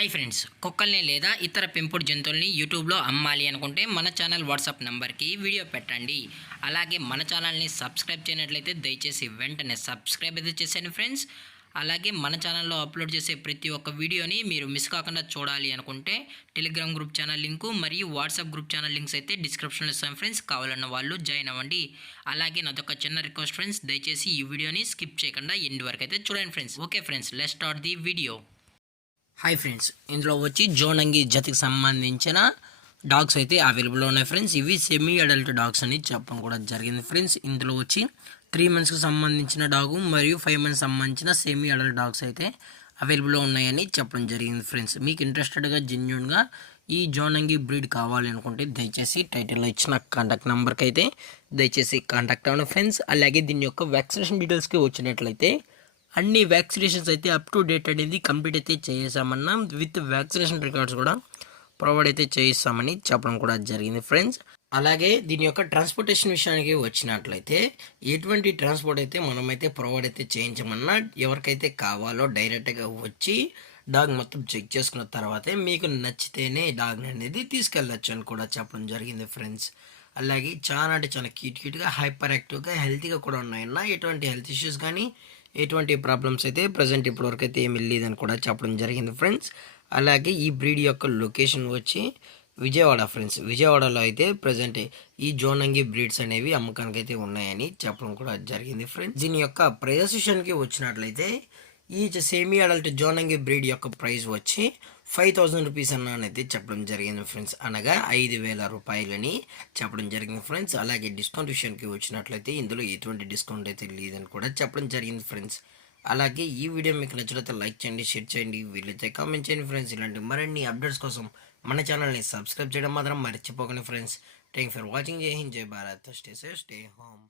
Hi friends, కుక్కల్ని లేదా ఇతర పెంపుడు జంతువుల్ని యూట్యూబ్లో అమ్మాలి అనుకుంటే మన ఛానల్ వాట్సాప్ నెంబర్కి వీడియో పెట్టండి. అలాగే మన ఛానల్ని సబ్స్క్రైబ్ చేయనట్లయితే దయచేసి వెంటనే సబ్స్క్రైబ్ అయితే చేసేయండి ఫ్రెండ్స్. అలాగే మన ఛానల్లో అప్లోడ్ చేసే ప్రతి ఒక్క వీడియోని మీరు మిస్ కాకుండా చూడాలి అనుకుంటే టెలిగ్రామ్ గ్రూప్ ఛానల్ లింకు మరియు వాట్సాప్ గ్రూప్ ఛానల్ లింక్స్ అయితే డిస్క్రిప్షన్లో ఇస్తాం ఫ్రెండ్స్. కావాలన్న వాళ్ళు జాయిన్ అవ్వండి. అలాగే నాదొక చిన్న రిక్వెస్ట్ ఫ్రెండ్స్, దయచేసి ఈ వీడియోని స్కిప్ చేయకుండా ఎండ్ వరకు అయితే చూడండి friends. Okay friends, let's start the video. Hi friends, ఇందులో వచ్చి జోనంగి జతకి సంబంధించిన డాగ్స్ అయితే అవైలబుల్ ఉన్నాయి ఫ్రెండ్స్. ఇవి సెమీ అడల్ట్ డాగ్స్ అని చెప్పడం కూడా జరిగింది ఫ్రెండ్స్. ఇందులో వచ్చి 3 monthsకి సంబంధించిన డాగు మరియు 5 months సంబంధించిన సెమీ అడల్ట్ డాగ్స్ అయితే అవైలబుల్లో ఉన్నాయని చెప్పడం జరిగింది ఫ్రెండ్స్. మీకు ఇంట్రెస్టెడ్గా జెన్యూన్గా ఈ జోనంగి బ్రీడ్ కావాలి అనుకుంటే దయచేసి టైటిల్లో ఇచ్చిన కాంటాక్ట్ నెంబర్కి అయితే దయచేసి కాంటాక్ట్ అవ్వండి ఫ్రెండ్స్. అలాగే దీని యొక్క వ్యాక్సినేషన్ డీటెయిల్స్కి వచ్చినట్లయితే అన్ని వ్యాక్సినేషన్స్ అయితే అప్ టు డేట్ అనేది కంప్లీట్ అయితే చేసామన్నా విత్ వ్యాక్సినేషన్ రికార్డ్స్ కూడా ప్రొవైడ్ అయితే చేయిస్తామని చెప్పడం కూడా జరిగింది ఫ్రెండ్స్. అలాగే దీని యొక్క ట్రాన్స్పోర్టేషన్ విషయానికి వచ్చినట్లయితే ఎటువంటి ట్రాన్స్పోర్ట్ అయితే మనమైతే ప్రొవైడ్ అయితే చేయించమన్నా ఎవరికైతే కావాలో డైరెక్ట్గా వచ్చి డాగ్ మొత్తం చెక్ చేసుకున్న తర్వాతే మీకు నచ్చితేనే డాగ్ అనేది తీసుకెళ్ళచ్చు అని కూడా చెప్పడం జరిగింది ఫ్రెండ్స్. అలాగే చాలా అంటే చాలా క్యూట్గా హైపర్ యాక్టివ్గా హెల్తీగా కూడా ఉన్నాయన్న ఎటువంటి హెల్త్ ఇష్యూస్ కానీ ఎటువంటి ప్రాబ్లమ్స్ అయితే ప్రజెంట్ ఇప్పటివరకు అయితే ఏమి లేదని కూడా చెప్పడం జరిగింది ఫ్రెండ్స్. అలాగే ఈ బ్రీడ్ యొక్క లొకేషన్ వచ్చి విజయవాడ ఫ్రెండ్స్. విజయవాడలో అయితే ప్రజెంట్ ఈ జోనంగి బ్రీడ్స్ అనేవి అమ్మకానికి అయితే ఉన్నాయని చెప్పడం కూడా జరిగింది ఫ్రెండ్స్. దీని యొక్క ప్రైస్ విషయానికి వచ్చినట్లయితే ఈ సెమీ అడల్ట్ జోనంగి బ్రీడ్ యొక్క ప్రైస్ వచ్చి 5,000 రూపీస్ అనేది చెప్పడం జరిగింది ఫ్రెండ్స్. అనగా 5,000 రూపాయలని చెప్పడం జరిగింది ఫ్రెండ్స్. అలాగే డిస్కౌంట్ విషయానికి వచ్చినట్లయితే ఇందులో ఎటువంటి డిస్కౌంట్ అయితే లేదని కూడా చెప్పడం జరిగింది ఫ్రెండ్స్. అలాగే ఈ వీడియో మీకు నచ్చినట్లయితే లైక్ చేయండి, షేర్ చేయండి, వీలైతే కామెంట్ చేయండి ఫ్రెండ్స్. ఇలాంటి మరిన్ని అప్డేట్స్ కోసం మన ఛానల్ని సబ్స్క్రైబ్ చేయడం మాత్రం మర్చిపోకండి ఫ్రెండ్స్. Thank for watching. జై హింద్, జై Bharat, stay safe, stay home.